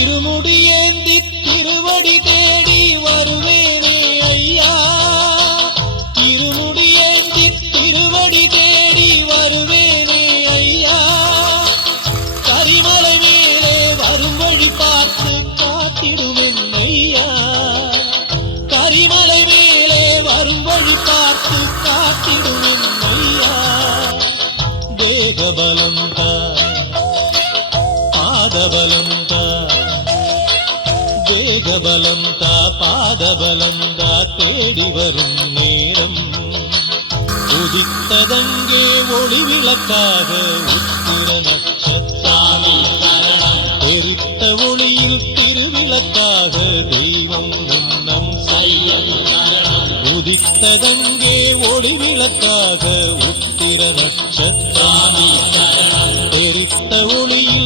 இருமுடியேந்தி திருவடி தேடி வருவேனே ஐயா, இருமுடியேந்தி திருவடி தேடி வருவேனே ஐயா, கரிமலை மேலே வரும் வழி பார்த்து காத்திடுவேன் ஐயா, கரிமலை மேலே வரும் வழி பார்த்து காத்திடுவேன் ஐயா. தேகபலம் தா, பாதபலம் தா, தேகபலம் தா, பாதபலம் தா, தேடி வரும் நேரம் உதித்ததங்கே ஒளி விளக்காக உத்திர நட்சத்திரம், பெருத்த ஒளியில் திருவிளக்காக தெய்வம் உன்னம் செய்யும். உதித்ததங்கே ஒளி விளக்காக உத்திர நட்சத்திரம், பெருத்த ஒளியில்